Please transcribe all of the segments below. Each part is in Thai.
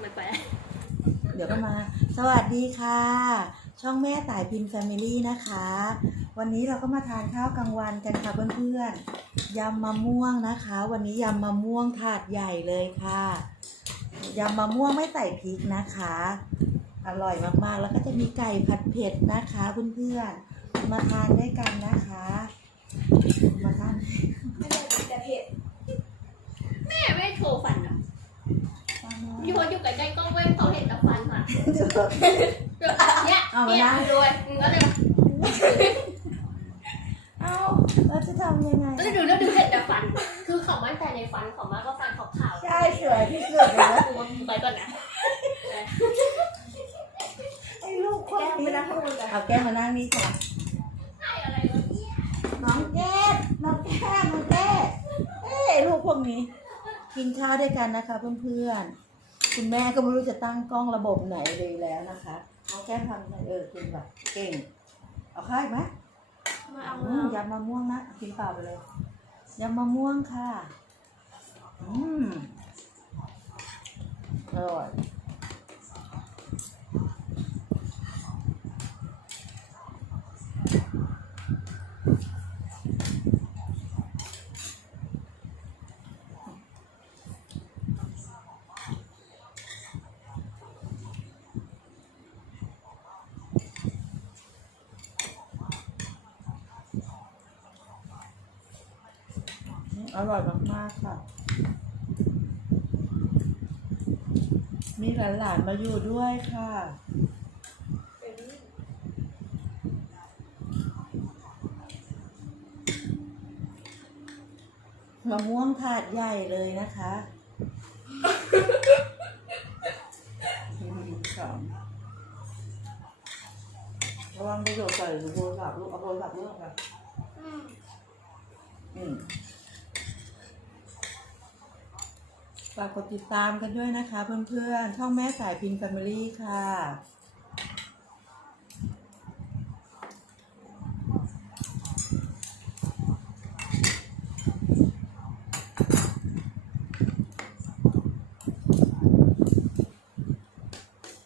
ไม่ไป เดี๋ยวก็มา สวัสดีค่ะ ช่องแม่ต่ายพิมพ์แฟมิลี่นะคะ วันนี้เราก็มาทานข้าวกลางวันกันค่ะเพื่อนๆยำมะม่วงนะคะ วันนี้ยำมะม่วงถาดใหญ่เลยค่ะยำมะม่วงไม่ใส่พริกนะคะ อร่อยมากๆ แล้วก็จะมีไก่ผัดเผ็ดนะคะเพื่อนๆมาทานด้วยกันนะคะ มาทานไม่ได้แต่เผ็ดแม่ไม่โชว์ฟันอะ อยู่พออยู่ใกล้ๆกล้องเว้ยเขาเห็นแต่ฟันอะเนี่ยเอามาเนี่ยนะรวยมึงก็เลยเอาเราจะทำยังไงแล้วดูแล้วดูเห็นแต่ฟัน คือเขามั่นใจในฟันของมากก็ฟันขาวๆใช่สวยที่สุดเลยนะกูไปก่อนนะไอ้ลูกคนแก้มนี้ไม่ได้พูดเลยเอาแก้มมานั่งนี่จ้ะใช่อะไรวะเนี่ยน้องแก้มน้องแก้มน้องแก้มเอ้ยลูกพวกนี้ กินข้าวด้วยกันนะคะเพื่อนๆ คุณแม่ก็ไม่รู้จะตั้งกล้องระบบไหนเลยแล้วนะคะน้องแก้มทำไงเออกินแบบเก่ง เอาข้าวอีกไหมมาเอาอืมยำมะม่วงนะกินเปล่าไปเลยยำมะม่วงค่ะ อืมอร่อย อร่อยมากๆค่ะ มีหลานๆมาอยู่ด้วยค่ะมะม่วงถาดใหญ่เลยนะคะอืมสามระวังประโยชน์ใส่โทรศัพท์ลูกเอาโทรศัพท์ลูกค่ะอืม อืม ฝากกดติดตามกันด้วยนะคะเพื่อนๆช่องแม่สายพินแฟมิลี่ค่ะ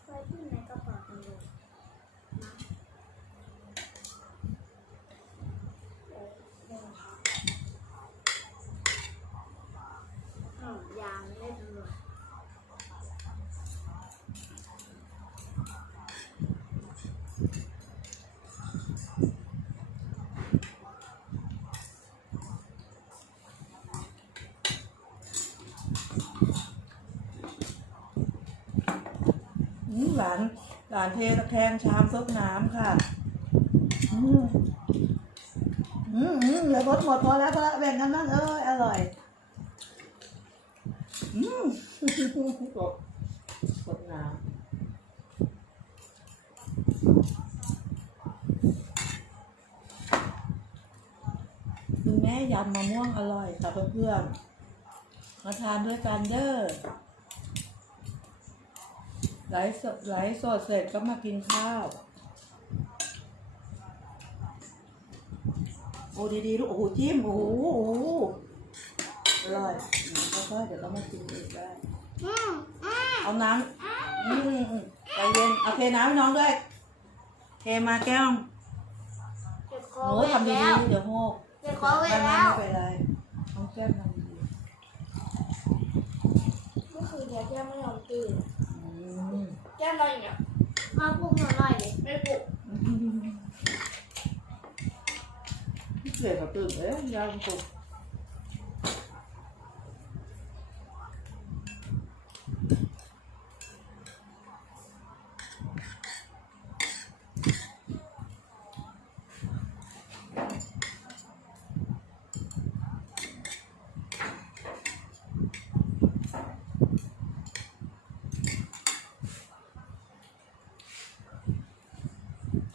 ไว้ที่ไหนกระเป๋าตังค์อืมยางไม่ตำรวจอืม หลานหลานเทตะแคงชามซดน้ำค่ะ อืมอืมอืมเหลือรสหมดพอแล้วพอแล้วแบ่งกันบ้างเอ้ยอร่อย อืมกดกดน้ำคุณแม่ยำมะม่วงอร่อยค่ะเพื่อนๆมาทานด้วยกันเด้อ ไลฟ์สดไลฟ์สดเสร็จก็มากินข้าว โอ้ดีๆลูกโอ้โหจิ้มโอ้โหโอ้โหอร่อยอืมแล้วก็เดี๋ยวก็มากินอีกได้อืมอืมเอาน้ำอืมอืมอืมใจเย็นเอาเทน้ำให้น้องด้วยเทมาแก้วเจ็บคหอนูไว้ทำดีแล้วๆเดี๋ยวโหกเจ็บคอไว้ไม่แล้วไม่เป็นไรน้องแก้มทำดีเมื่อคืนเนี่ยแก้มไม่ยอมตื่นอืม แก้มนอนอย่างเงี้ยมาปลุกหนูหน่อยดิไม่ปลุกเสียกับตื่นเอ๊ะยาวสุด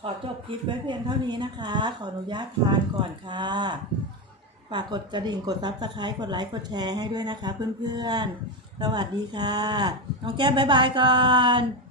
อจบคลิปไว้เพียงเท่านี้นะคะ ขออนุญาตทานก่อนค่ะ ฝากกดกระดิ่ง กดซับสไครต์กดไลค์ กดแชร์ให้ด้วยนะคะเพื่อนๆ สวัสดีค่ะ น้องแก้มบ๊ายบายก่อน